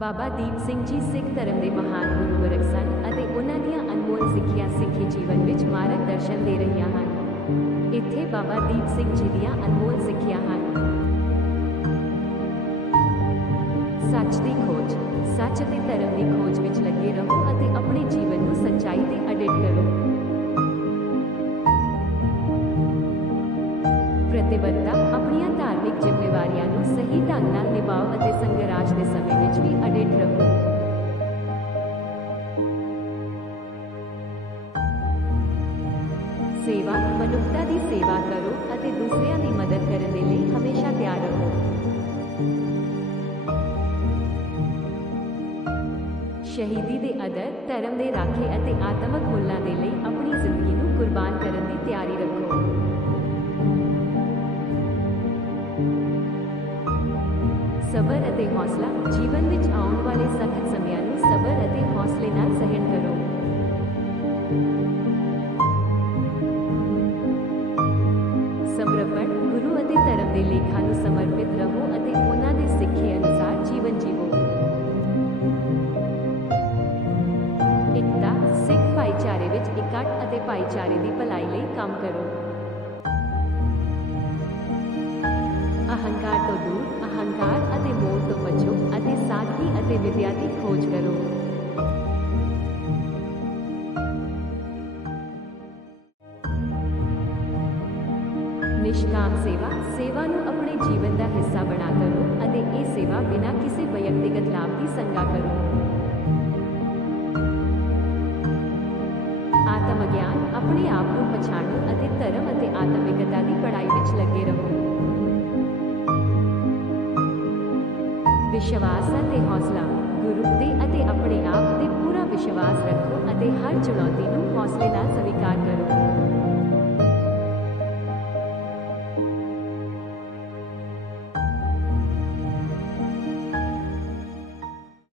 ਬਾਬਾ ਦੀਪ ਸਿੰਘ ਜੀ ਸਿੱਖ ਧਰਮ ਦੇ ਮਹਾਨ ਗੁਰੂ ਵਰਗ ਸਨ ਅਤੇ ਉਹਨਾਂ ਦੀਆਂ ਅਨਮੋਲ ਸਿੱਖਿਆ ਸਿੱਖੀ ਜੀਵਨ ਵਿੱਚ ਮਾਰਗ ਦਰਸ਼ਨ ਦੇ ਰਹੀਆਂ ਹਨ। ਇੱਥੇ ਬਾਬਾ ਦੀਪ ਸਿੰਘ ਜੀ ਦੀਆਂ ਅਨਮੋਲ ਸਿੱਖਿਆ ਹਨ। ਸੱਚ ਦੀ ਖੋਜ, ਸੱਚ ਅਤੇ ਧਰਮ ਦੀ ਖੋਜ ਵਿੱਚ ਲੱਗੇ ਰਹੋ ਅਤੇ ਆਪਣੇ ਜੀਵਨ ਨੂੰ ਸੱਚਾਈ ਤੇ ਅਡਿਟ ਕਰੋ। ਪ੍ਰਤੀਬੱਧਤਾ ਆਪਣੀਆਂ ਧਾਰਮਿਕ ਜ਼ਿੰਮੇਵਾਰੀਆਂ ਨੂੰ ਸਹੀ ਢੰਗ ਨਾਲ ਨਿਭਾਓ ਅਤੇ ਸੰਘਰਸ਼ ਦੇ ਸਮੇਂ ਸੇਵਾ, ਮਨੁੱਖਤਾ ਦੀ ਸੇਵਾ ਕਰੋ ਅਤੇ ਦੂਸਰਿਆਂ ਦੀ ਮਦਦ ਕਰਨ ਦੇ ਲਈ ਹਮੇਸ਼ਾ ਤਿਆਰ ਰਹੋ। ਸ਼ਹੀਦੀ ਦੇ ਅਦਰ, ਧਰਮ ਦੇ ਰਾਖੇ ਅਤੇ ਆਤਮਕ ਮੁੱਲਾਂ ਦੇ ਲਈ ਆਪਣੀ ਜ਼ਿੰਦਗੀ ਨੂੰ ਕੁਰਬਾਨ ਕਰਨ ਦੀ ਤਿਆਰੀ ਰੱਖੋ। ਸਬਰ ਅਤੇ ਹੌਸਲਾ ਜੀਵਨ ਵਿੱਚ ਆਉਣ ਵਾਲੇ ਸਖਤ ਸਮੇਂ ਸਮਰਪਣ ਗੁਰੂ ਅਤੇ ਧਰਮ ਦੇ ਲੇਖਾਂ ਨੂੰ ਸਮਰਪਿਤ ਰਹੋ ਅਤੇ ਉਹਨਾਂ ਦੇ ਸਿੱਖੇ ਅਨੁਸਾਰ ਜੀਵਨ ਜੀਵੋ। ਇਕਤਾ, ਸਿੱਖ ਭਾਈਚਾਰੇ ਵਿੱਚ ਇਕੱਠ ਅਤੇ ਭਾਈਚਾਰੇ ਦੀ ਭਲਾਈ ਲਈ ਕੰਮ ਕਰੋ। ਅਹੰਕਾਰ ਤੋਂ ਦੂਰ, ਅਹੰਕਾਰ ਅਤੇ ਮੋਹ ਤੋਂ ਬਚੋ ਅਤੇ ਸਾਦਗੀ ਅਤੇ ਵਿਦਿਆ ਦੀ ਖੋਜ ਕਰੋ। ਨਿਸ਼ਕਾਮ ਸੇਵਾ ਸੇਵਾ ਨੂੰ ਆਪਣੇ ਜੀਵਨ ਦਾ ਹਿੱਸਾ ਬਣਾ ਕਰੋ ਅਤੇ ਇਹ ਸੇਵਾ ਬਿਨਾਂ ਕਿਸੇ ਵਿਅਕਤੀਗਤ ਲਾਭ ਦੀ ਸੰਗਾ ਕਰੋ। ਆਤਮ ਗਿਆਨ ਆਪਣੇ ਆਪ ਨੂੰ ਪਛਾਣੋ ਅਤੇ ਧਰਮ ਅਤੇ ਆਤਮਿਕਤਾ ਦੀ ਪੜ੍ਹਾਈ ਵਿੱਚ ਲੱਗੇ ਰਹੋ। ਵਿਸ਼ਵਾਸ ਅਤੇ ਹੌਸਲਾ ਗੁਰੂ ਤੇ ਅਤੇ ਆਪਣੇ ਆਪ ਤੇ ਪੂਰਾ ਵਿਸ਼ਵਾਸ ਰੱਖੋ ਅਤੇ ਹਰ ਚੁਣੌਤੀ ਨੂੰ ਹੌਸਲੇ ਨਾਲ ਸਵੀਕਾਰ ਕਰੋ।